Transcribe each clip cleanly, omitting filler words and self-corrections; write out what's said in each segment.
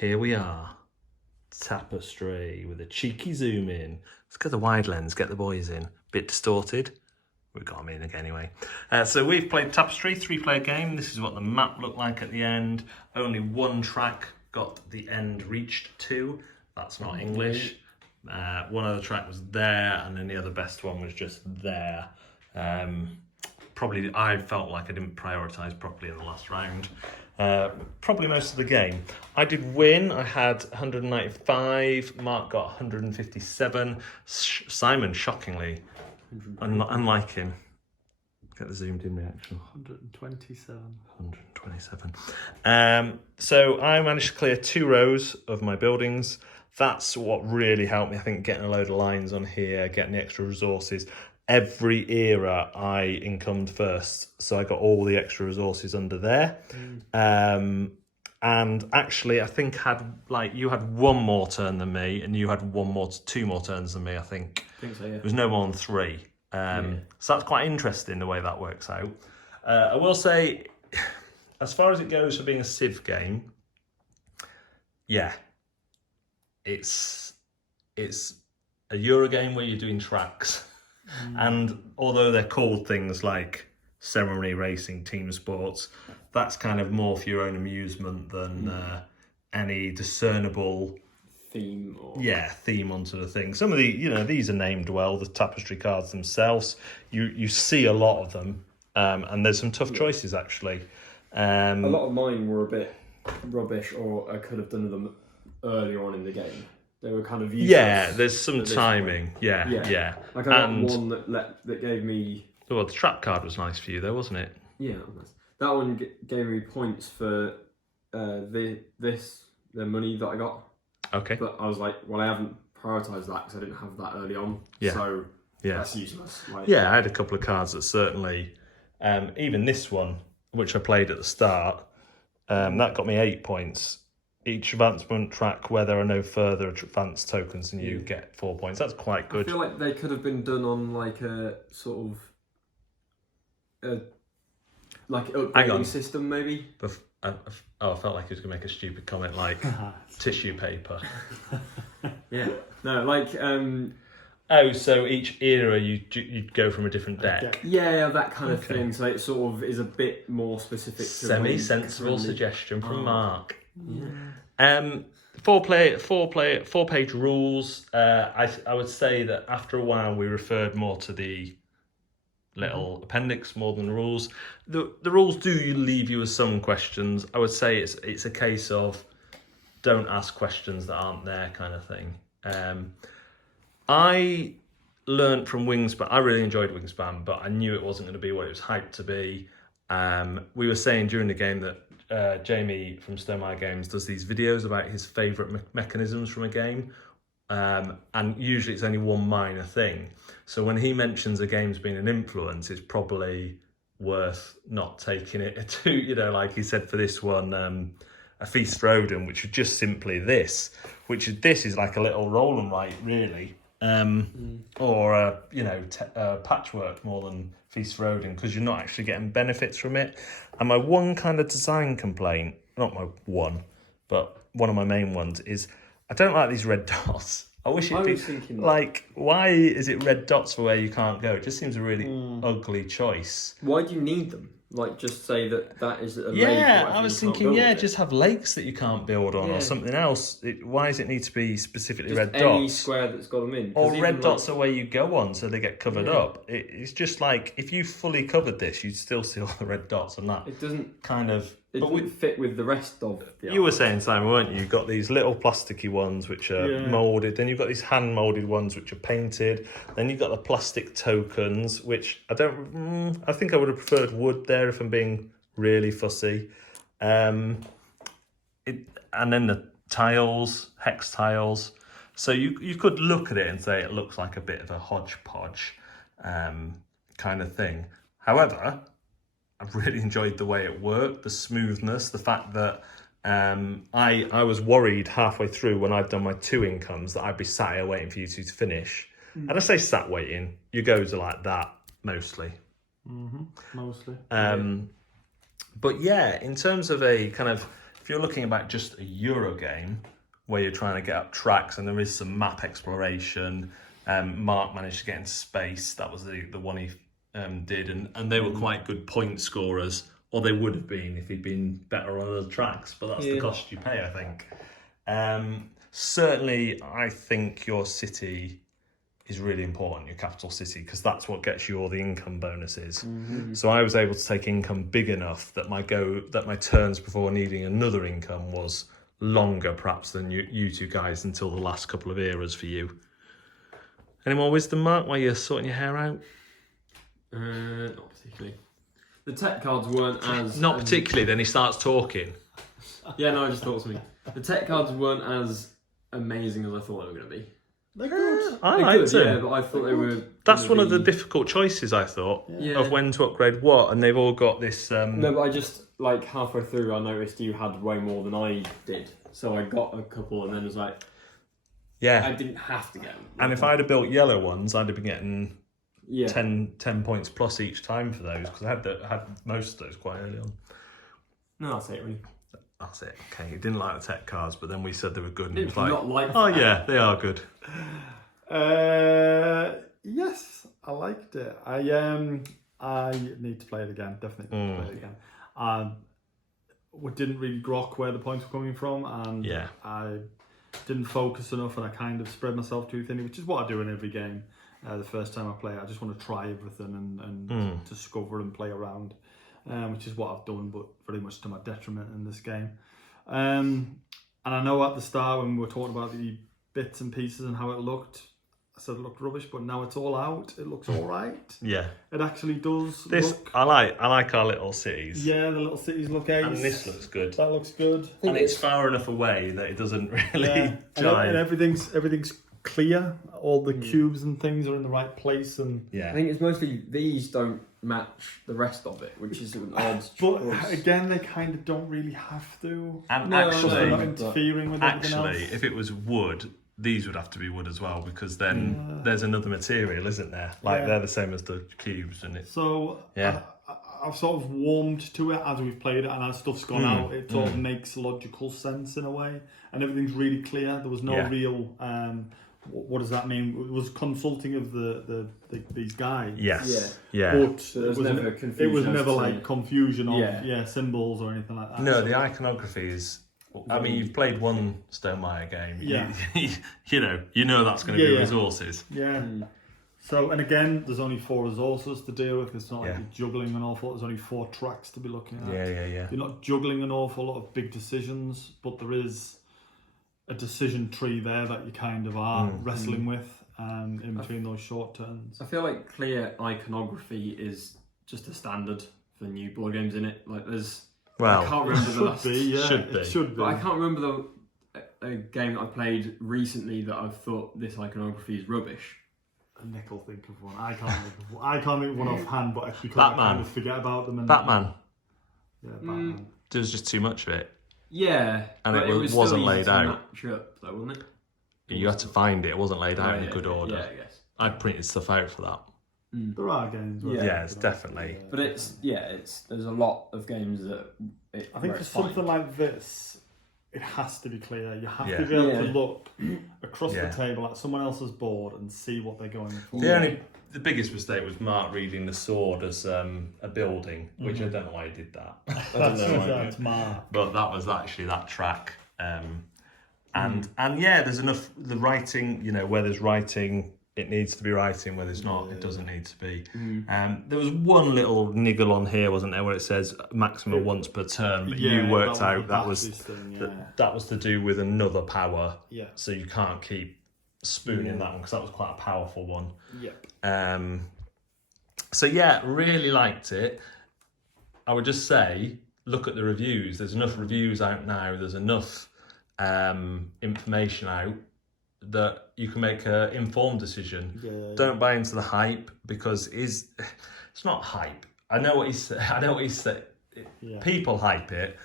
Here we are. Tapestry with a cheeky zoom in. Let's get the wide lens, get the boys in. Bit distorted. We've got them in again anyway. So we've played Tapestry, 3-player game. This is what the map looked like at the end. Only one track got the end reached to. That's not English. One other track was there, and then the other best one was just there. Probably I felt like I didn't prioritise properly in the last round. Probably most of the game. I did win. I had 195. Mark got 157. Simon, shockingly, unlike him. Get the zoomed in reaction. 127. 127. So I managed to clear 2 rows of my buildings. That's what really helped me, I think, getting a load of lines on here, getting the extra resources. Every era I incomed first, so I got all the extra resources under there. And actually, I think you had 1 more turn than me, and you had 2 more turns than me. I think So. Yeah. It was no more than 3. So that's quite interesting the way that works out. I will say, as far as it goes for being a Civ game, yeah, it's a Euro game where you're doing tracks. And although they're called things like ceremony racing, team sports, that's kind of more for your own amusement than any discernible theme onto the thing. Some of the these are named well, the Tapestry cards themselves. You see a lot of them, and there's some tough choices actually. A lot of mine were a bit rubbish, or I could have done them earlier on in the game. They were kind of useless. Yeah, there's some timing. Yeah. Like I got one that gave me. Well, the trap card was nice for you, though, wasn't it? Yeah, that one gave me points for the money that I got. Okay. But I was like, well, I haven't prioritised that because I didn't have that early on. Yeah. So that's useless. I had a couple of cards that certainly, even this one, which I played at the start, that got me 8 points. Each advancement track where there are no further advanced tokens and you get 4 points. That's quite good. I feel like they could have been done on like a sort of upgrading system maybe. I felt like he was going to make a stupid comment like tissue paper. No, like so each era you'd go from a different deck. Yeah, that kind of thing. So it sort of is a bit more specific. Semi-sensible suggestion from Mark. Yeah. 4-page rules. I would say that after a while we referred more to the little appendix more than the rules. The rules do leave you with some questions. I would say it's a case of don't ask questions that aren't there kind of thing. I learned from Wingspan. I really enjoyed Wingspan, but I knew it wasn't going to be what it was hyped to be. We were saying during the game that Jamey from Stonemaier Games does these videos about his favourite mechanisms from a game, and usually it's only one minor thing. So when he mentions a game's been an influence, it's probably worth not taking it to, like he said for this one, a Feast for Odin, which is just simply this is like a little roll and write really, or patchwork more than Feast for Odin, because you're not actually getting benefits from it. And my one kind of design complaint, not my one, but one of my main ones is I don't like these red dots. I wish it'd be like, why is it red dots for where you can't go? It just seems a really ugly choice. Why do you need them? Like, just say that is a lake. Yeah, I was thinking, just have lakes that you can't build on or something else. Why does it need to be specifically just red dots? Any square that's got them in. Or red dots are where you go on, so they get covered up. It's just like, if you fully covered this, you'd still see all the red dots on that. It doesn't kind of... It wouldn't fit with the rest of the You were saying, Simon, weren't you? You've got these little plasticky ones which are moulded. Then you've got these hand-moulded ones which are painted. Then you've got the plastic tokens, which I think I would have preferred wood there if I'm being really fussy. And then the tiles, hex tiles. So you could look at it and say it looks like a bit of a hodgepodge kind of thing. However, I've really enjoyed the way it worked, the smoothness, the fact that I was worried halfway through when I'd done my 2 incomes that I'd be sat here waiting for you two to finish. And I say sat waiting, your goes are like that, mostly. Mostly. But yeah, in terms of a kind of if you're looking about just a Euro game where you're trying to get up tracks and there is some map exploration, Mark managed to get into space. That was the one he did, and they were quite good point scorers, or they would have been if he'd been better on other tracks. But that's the cost you pay, I think. Certainly, I think your city is really important, your capital city, because that's what gets you all the income bonuses. So I was able to take income big enough that my turns before needing another income was longer, perhaps, than you two guys until the last couple of eras for you. Any more wisdom, Mark, while you're sorting your hair out? Not particularly. The tech cards weren't as... Not particularly, then he starts talking. Yeah, no, I just thought something. The tech cards weren't as amazing as I thought they were going to be. They're good. I liked it. Yeah, but I thought they were... That's one of the difficult choices, I thought, of when to upgrade what, and they've all got this... No, but I just, like, halfway through, I noticed you had way more than I did. So I got a couple, and then was like... Yeah. I didn't have to get them. And if I'd have built yellow ones, I'd have been getting 10 points plus each time for those, because I had most of those quite early on. No, that's it, really. That's it. Okay, he didn't like the tech cards, but then we said they were good, and he It's was not like, like "Oh that. yeah, they are good." Yes, I liked it. I need to play it again. Definitely need to play it again. We didn't really grok where the points were coming from, and I didn't focus enough, and I kind of spread myself too thin, which is what I do in every game. The first time I play, I just want to try everything and discover and play around, which is what I've done, but very much to my detriment in this game. And I know at the start when we were talking about the bits and pieces and how it looked, I said it looked rubbish, but now it's all out. It looks all right. Yeah, it actually does. Look. I like our little cities. Yeah, the little cities look ace. And this looks good. That looks good. And it's far enough away that it doesn't really jive. And everything's clear. All the cubes and things are in the right place, and I think it's mostly these don't match the rest of it, which is an odd But again, they kind of don't really have to. And they're actually, not interfering with everything else. if it was wood, these would have to be wood as well, because then there's another material, isn't there? Like they're the same as the cubes, and it's I've sort of warmed to it as we've played it, and as stuff's gone out, it sort of makes logical sense in a way, and everything's really clear. There was no real. What does that mean? It was consulting of these guys. Yes. But it was never like confusion of symbols or anything like that. No, the iconography is. I mean, you've played one Stonemaier game. Yeah. you know that's going to be resources. Yeah. So, and again, there's only 4 resources to deal with. It's not like you're juggling an awful lot. There's only 4 tracks to be looking at. Yeah. You're not juggling an awful lot of big decisions, but there is a decision tree there that you kind of are wrestling with in between those short turns. I feel like clear iconography is just a standard for new board games in it. Like there's... Well, I can't remember the last... It should be. But I can't remember a game that I played recently that I've thought this iconography is rubbish. Nick will think of one. I can't think of one offhand, but it's because Batman. I kind of forget about them. And, Batman. Yeah, Batman. There was just too much of it. Yeah. And it was wasn't still laid easy to out. match up, though, wasn't it? You had to find it. It wasn't laid out in a good order. Yeah, I guess. I'd printed stuff out for that. There are games. Yeah, it's definitely. But there's a lot of games that. I think for something like this, it has to be clear. You have to be Yeah. able to look across the table at someone else's board and see what they're going for. The biggest mistake was Mark reading the sword as a building, which I don't know why he did that. I don't know why. That's Mark. But that was actually that track. And there's enough, the writing, where there's writing, it needs to be writing, where there's not, it doesn't need to be. There was one little niggle on here, wasn't there, where it says maximum once per turn, but you worked out that was to do with another power. Yeah. So you can't keep spooning that one, because that was quite a powerful one. Yep. So really liked it. I would just say, look at the reviews. There's enough reviews out now. There's enough information out that you can make an informed decision. Don't buy into the hype, because it's not hype. I know what he's said. People hype it.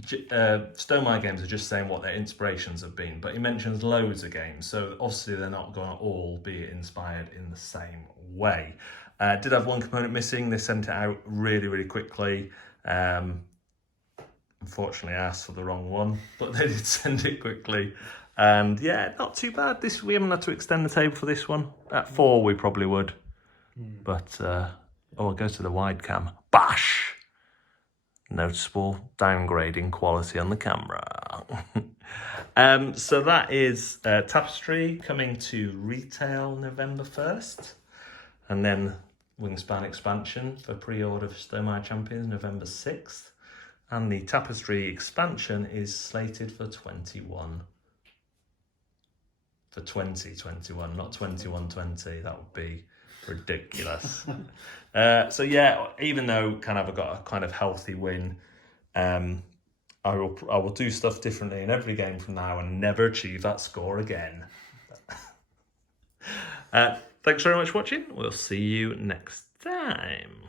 Stonemaier Games are just saying what their inspirations have been, but he mentions loads of games, so obviously they're not going to all be inspired in the same way. Did have one component missing. They sent it out really, really quickly. Unfortunately, I asked for the wrong one, but they did send it quickly. And yeah, not too bad. We haven't had to extend the table for this one. At 4, we probably would. But, I'll go to the wide cam. Bash! Noticeable downgrade in quality on the camera. So that is Tapestry coming to retail November 1st. And then Wingspan expansion for pre-order for Stonemaier Champions November 6th. And the Tapestry expansion is slated for 2021, not 21-20. That would be ridiculous. So yeah, even though kind of I got a kind of healthy win, I will do stuff differently in every game from now and never achieve that score again. Thanks very much for watching. We'll see you next time.